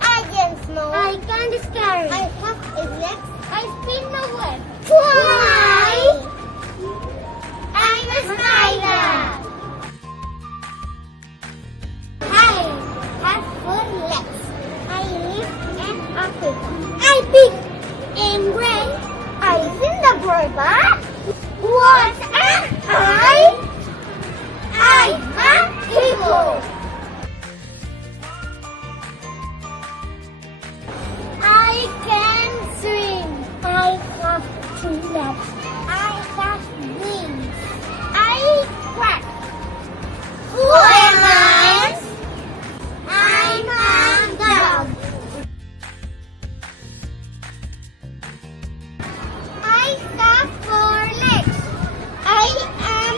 I can smell. I can't scary. I have a leg. I spin the web. Why? I'm a spider. I have 4 legs. I live in Africa. I big and gray. I in the border. What am I? I'm a eagle. I can swim. I have 2 legs. I have wings. I quack. Who am I? I'm a dog. I have 4 legs. I am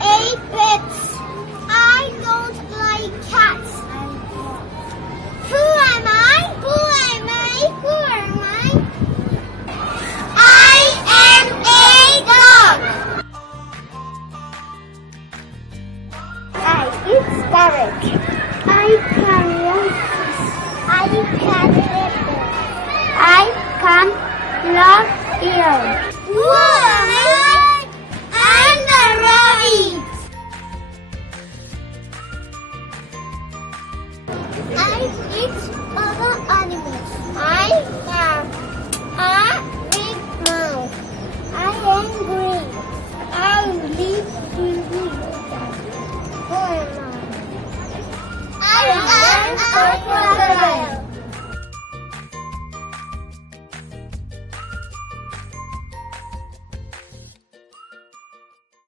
a pet. I don't like cats. Who am I? Who am I? Who am I? I am a dog. I eat carrot. I can run. I can ripple. I can love ear. Who am I? I'm the rabbit. I eat other animals. I have a big mouth. I am green. I live in the water. Who am I? I am a